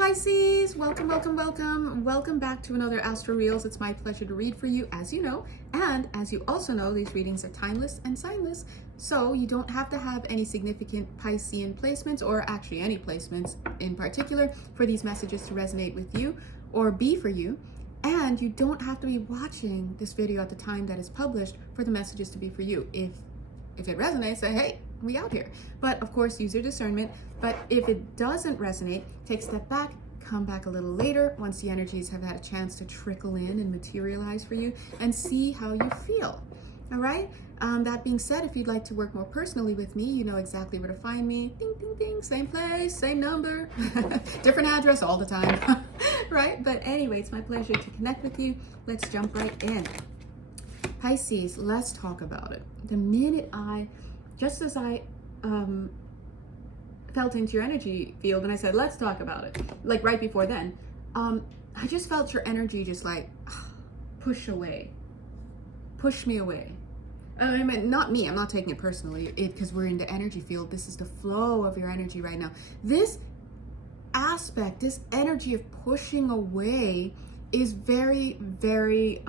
Pisces, welcome back to another Astro Reels. It's my pleasure to read for you, as you know, and as you also know, these readings are timeless and signless, so you don't have to have any significant Piscean placements, or actually any placements in particular, for these messages to resonate with you or be for you. And you don't have to be watching this video at the time that it's published for the messages to be for you. If it resonates, say, hey, we out here. But of course, use your discernment. But if it doesn't resonate, take a step back, come back a little later once the energies have had a chance to trickle in and materialize for you, and see how you feel. All right? That being said, if you'd like to work more personally with me, you know exactly where to find me. Ding, ding, ding, same place, same number, different address all the time, right? But anyway, it's my pleasure to connect with you. Let's jump right in. Pisces, let's talk about it. The minute just as I felt into your energy field and I said, let's talk about it, like right before then, I just felt your energy just like push me away. I mean, not me, I'm not taking it personally, because we're in the energy field. This is the flow of your energy right now. This aspect, this energy of pushing away is very, very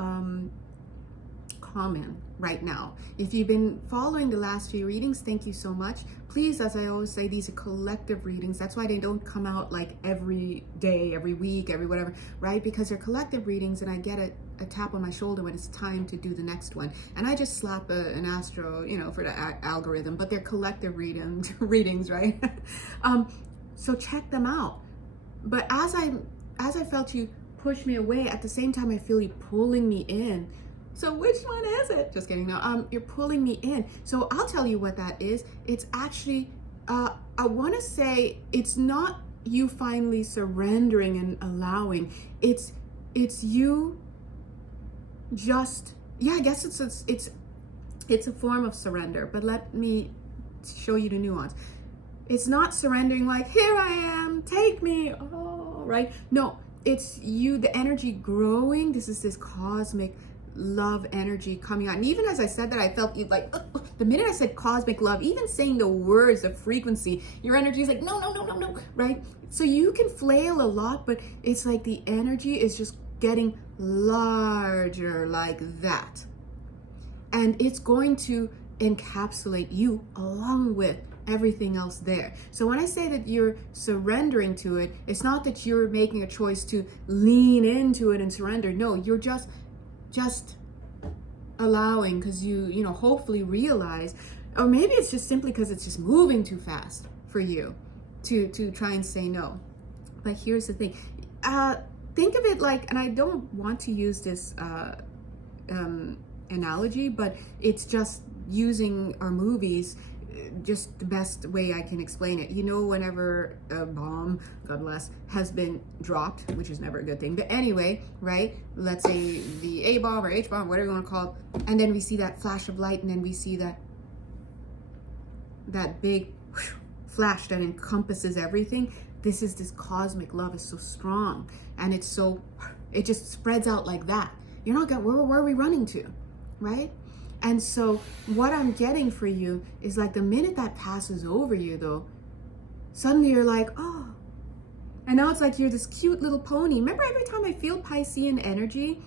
common right now. If you've been following the last few readings, thank you so much. Please, as I always say, these are collective readings. That's why they don't come out like every day, every week, every whatever, right? Because they're collective readings, and I get a tap on my shoulder when it's time to do the next one. And I just slap an astro, for the algorithm, but they're collective readings, right? So check them out. But as I felt you push me away, at the same time, I feel you pulling me in. So which one is it? Just kidding. No, you're pulling me in. So I'll tell you what that is. It's actually, I want to say it's not you finally surrendering and allowing. It's you just, yeah, I guess it's a form of surrender, but let me show you the nuance. It's not surrendering like, here I am, take me, oh, right? No, it's you, the energy growing. This is this cosmic love energy coming out. And even as I said that, I felt you like, the minute I said cosmic love, even saying the words, the frequency, your energy is like, no, right? So you can flail a lot, but it's like the energy is just getting larger like that. And it's going to encapsulate you along with everything else there. So when I say that you're surrendering to it, it's not that you're making a choice to lean into it and surrender. No, you're just allowing, because you hopefully realize, or maybe it's just simply because it's just moving too fast for you to try and say no. But here's the thing, think of it like, and I don't want to use this analogy, but it's just using our movies, just the best way I can explain it. Whenever a bomb, God bless, has been dropped, which is never a good thing, but anyway, right? Let's say the A bomb or H bomb, whatever you want to call it, and then we see that flash of light, and then we see that big flash that encompasses everything. This cosmic love is so strong, and it just spreads out like that. You're not where are we running to, right? And so what I'm getting for you is like the minute that passes over you, though, suddenly you're like, oh, and now it's like you're this cute little pony. Remember, every time I feel Piscean energy,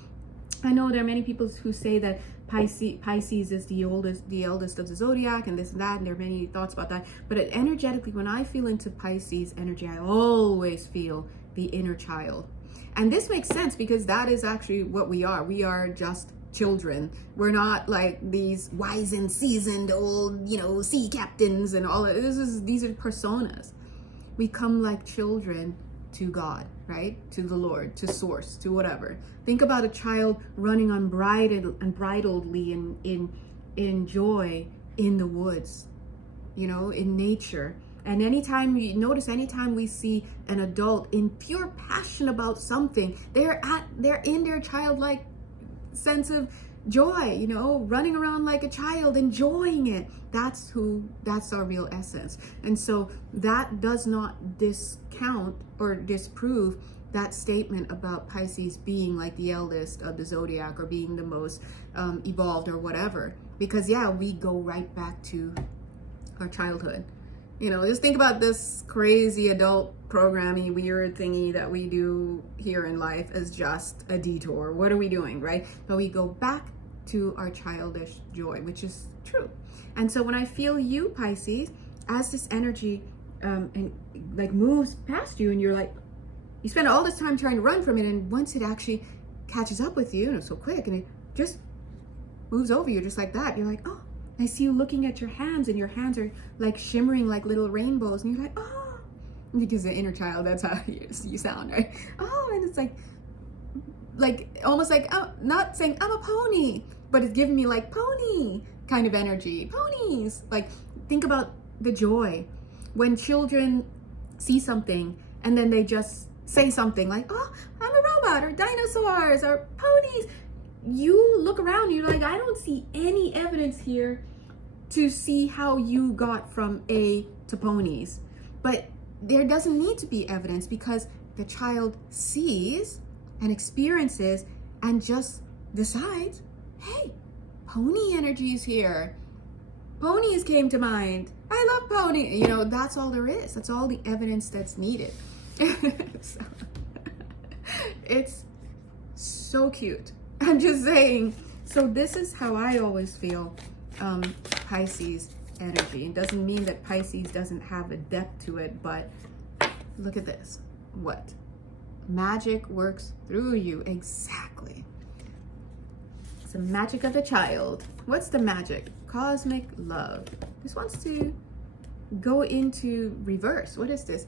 I know there are many people who say that Pisces is the eldest of the zodiac, and this and that, and there are many thoughts about that. But energetically, when I feel into Pisces energy, I always feel the inner child. And this makes sense because that is actually what we are. We are just children. We're not like these wise and seasoned old, sea captains and all of this. These are personas. We come like children to God, right? To the Lord, to source, to whatever. Think about a child running unbridledly in joy in the woods, in nature. And anytime we see an adult in pure passion about something, they're in their childlike sense of joy, running around like a child, enjoying it. That's our real essence. And so that does not discount or disprove that statement about Pisces being like the eldest of the zodiac or being the most evolved or whatever. Because yeah, we go right back to our childhood. Just think about this crazy adult programming weird thingy that we do here in life as just a detour. What are we doing, right? But we go back to our childish joy, which is true. And so when I feel you, Pisces, as this energy and like moves past you, and you're like, you spend all this time trying to run from it, and once it actually catches up with you, so quick, and it just moves over you just like that, you're like, oh, I see you looking at your hands, and your hands are like shimmering like little rainbows, and you're like, oh, because the inner child, that's how you sound, right? Oh, and it's like almost like, oh, not saying I'm a pony, but it's giving me like pony kind of energy. Ponies, like, think about the joy when children see something and then they just say something like, oh, I'm a robot, or dinosaurs, or ponies. You look around, you're like, I don't see any evidence here to see how you got from A to ponies. But there doesn't need to be evidence, because the child sees and experiences and just decides, hey, pony energy is here. Ponies came to mind. I love pony. That's all there is. That's all the evidence that's needed. So, it's so cute. I'm just saying. So this is how I always feel Pisces energy. It doesn't mean that Pisces doesn't have a depth to it, but look at this. What? Magic works through you. Exactly. It's the magic of the child. What's the magic? Cosmic love. This wants to go into reverse. What is this?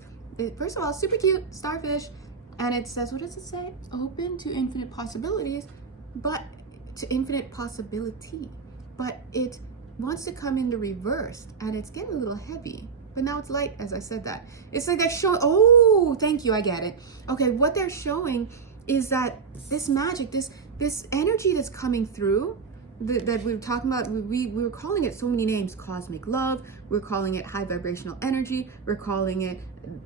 First of all, super cute starfish. And it says, what does it say? Open to infinite possibilities, but to infinite possibility. But it wants to come into reverse, and it's getting a little heavy. But now it's light, as I said that. It's like they're showing, oh, thank you, I get it. Okay, what they're showing is that this magic, this energy that's coming through, that we were talking about, we were calling it so many names. Cosmic love, we're calling it high vibrational energy, we're calling it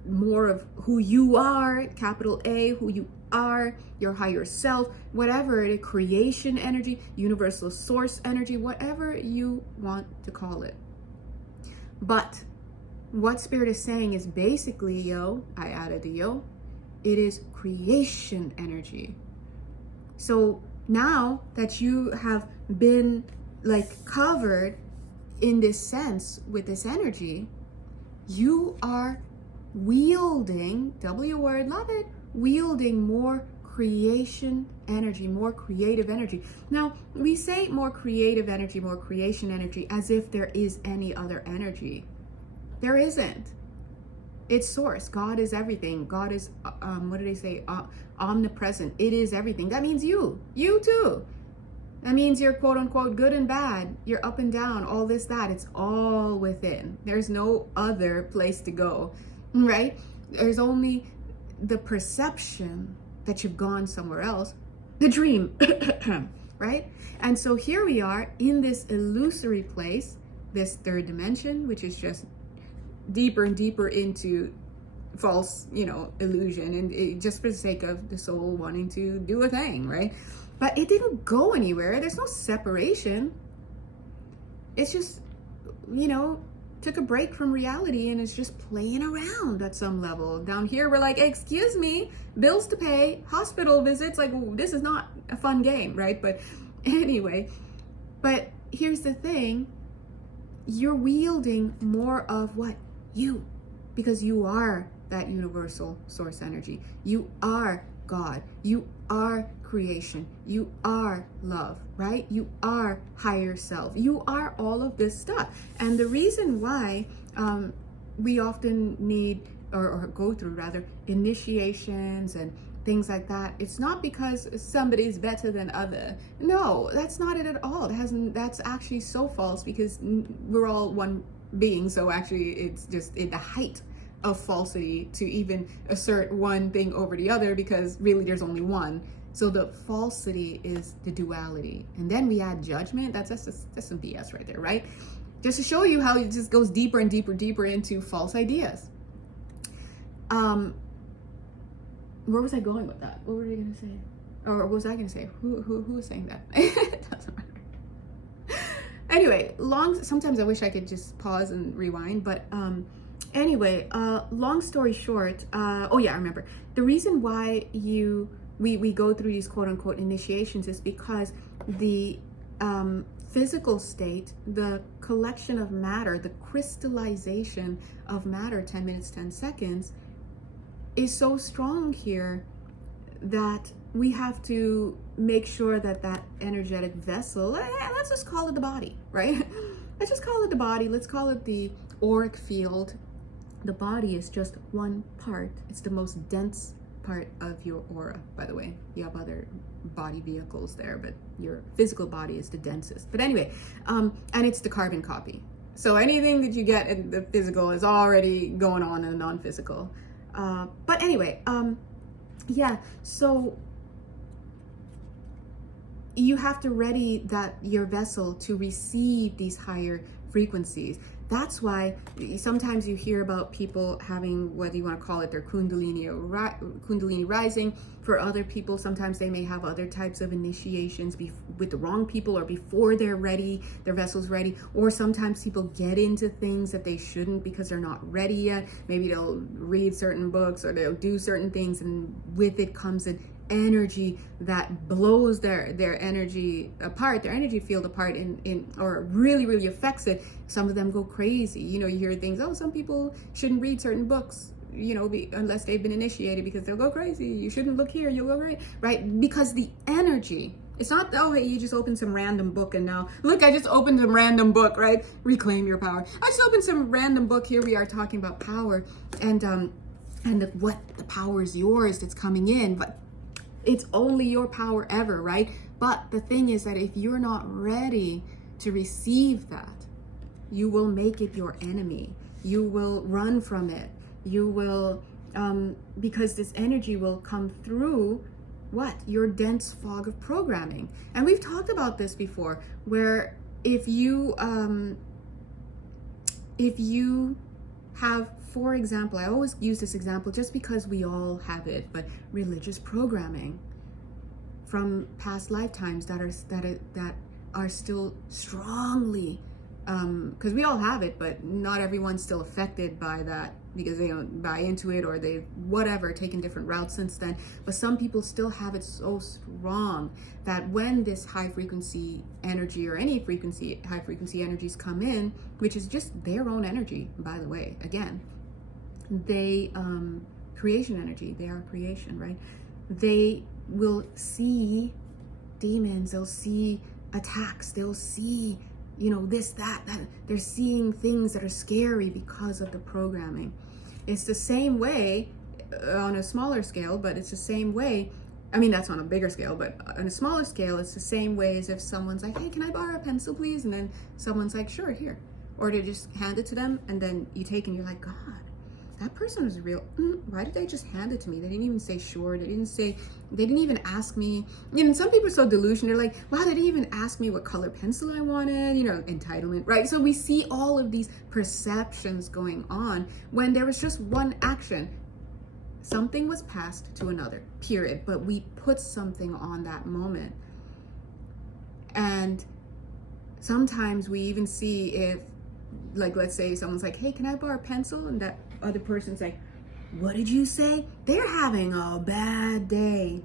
more of who you are, capital A, who you are, your higher self, whatever it is, creation energy, universal source energy, whatever you want to call it. But what Spirit is saying is basically, I added the it is creation energy. So now that you have been like covered in this sense with this energy, you are wielding, W word, love it, wielding more creation energy, more creative energy. Now, we say more creative energy, more creation energy, as if there is any other energy. There isn't. It's source. God is everything. God is, what do they say? Omnipresent. It is everything. That means you too. That means you're quote unquote good and bad. You're up and down, all this, that. It's all within. There's no other place to go, right? There's only the perception that you've gone somewhere else, the dream, right? And so here we are in this illusory place, this third dimension, which is just deeper and deeper into false, illusion, and just for the sake of the soul wanting to do a thing, right? But it didn't go anywhere. There's no separation. It's just, took a break from reality, and it's just playing around at some level. Down here, we're like, excuse me, bills to pay, hospital visits. Like, this is not a fun game, right? But anyway, but here's the thing. You're wielding more of what? You. Because you are that universal source energy. You are God. You are creation. You are love, right? You are higher self. You are all of this stuff. And the reason why we often need, or go through rather, initiations and things like that, it's not because somebody's better than other. No, that's not it at all. That's actually so false, because we're all one being. So actually it's just in the height of falsity to even assert one thing over the other, because really there's only one. So the falsity is the duality, and then we add judgment. That's some BS right there, right? Just to show you how it just goes deeper and deeper into false ideas. Where was I going with that? What were you gonna say? Or what was I gonna say? Who was saying that? It doesn't matter. Anyway, sometimes I wish I could just pause and rewind, but Anyway, long story short, oh yeah, I remember. The reason why we go through these quote unquote initiations is because the physical state, the collection of matter, the crystallization of matter, 10 minutes, 10 seconds, is so strong here that we have to make sure that that energetic vessel, let's just call it the body, right? Let's just call it the body. Let's call it the auric field. The body is just one part. It's the most dense part of your aura, by the way. You have other body vehicles there, but your physical body is the densest. But anyway, and it's the carbon copy. So anything that you get in the physical is already going on in the non-physical. But anyway, yeah, so you have to ready that your vessel to receive these higher frequencies. That's why sometimes you hear about people having, whether you want to call it their Kundalini or Kundalini rising. For other people, sometimes they may have other types of initiations with the wrong people or before they're ready, their vessel's ready. Or sometimes people get into things that they shouldn't because they're not ready yet. Maybe they'll read certain books or they'll do certain things, and with it comes an energy that blows their energy apart, their energy field apart, or really affects it. Some of them go crazy. You hear things, oh, some people shouldn't read certain books, unless they've been initiated, because they'll go crazy. You shouldn't look here, you'll go right? Because the energy, it's not, oh, hey, you just opened some random book and now, look, I just opened some random book, right? Reclaim your power. I just opened some random book. Here we are talking about power and what the power is yours that's coming in, but it's only your power ever, right? But the thing is that if you're not ready to receive that, you will make it your enemy. You will run from it. You will, because this energy will come through what? Your dense fog of programming. And we've talked about this before, where if you have, for example, I always use this example just because we all have it, but religious programming from past lifetimes that are still strongly, because we all have it, but not everyone's still affected by that because they don't buy into it, or they've taken different routes since then. But some people still have it so strong that when this high frequency energy or any frequency, high frequency energies come in, which is just their own energy, by the way, again, they creation energy, they are creation, right? They will see demons, they'll see attacks, they'll see this, that. They're seeing things that are scary because of the programming. It's the same way on a smaller scale, but it's the same way. I mean, that's on a bigger scale, but on a smaller scale, it's the same way as if someone's like, hey, can I borrow a pencil, please? And then someone's like, sure, here. Or to just hand it to them, and then you take and you're like, God, that person was real. Why did they just hand it to me? They didn't even say sure. They didn't even ask me. Some people are so delusional. They're like, wow, they didn't even ask me what color pencil I wanted, entitlement, right? So we see all of these perceptions going on when there was just one action. Something was passed to another, period. But we put something on that moment. And sometimes we even see if, like, let's say someone's like, hey, can I borrow a pencil? And that other person's like, what did you say? They're having a bad day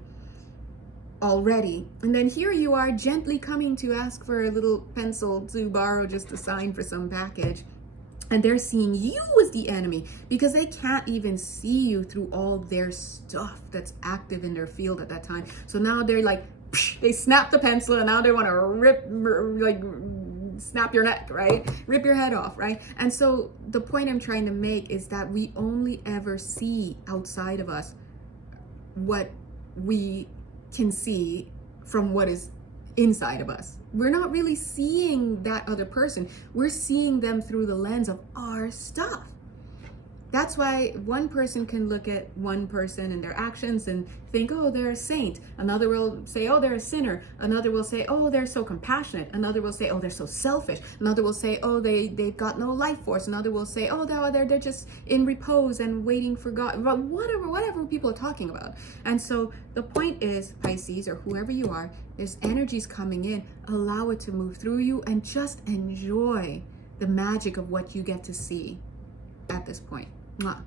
already. And then here you are gently coming to ask for a little pencil to borrow just to sign for some package. And they're seeing you as the enemy because they can't even see you through all their stuff that's active in their field at that time. So now they're like, they snap the pencil and now they want to snap your neck, right? Rip your head off, right? And so the point I'm trying to make is that we only ever see outside of us what we can see from what is inside of us. We're not really seeing that other person. We're seeing them through the lens of our stuff. That's why one person can look at one person and their actions and think, oh, they're a saint. Another will say, oh, they're a sinner. Another will say, oh, they're so compassionate. Another will say, oh, they're so selfish. Another will say, oh, they've got no life force. Another will say, oh, they're just in repose and waiting for God. Whatever people are talking about. And so the point is, Pisces, or whoever you are, there's energies coming in. Allow it to move through you and just enjoy the magic of what you get to see. at this point. Mwah.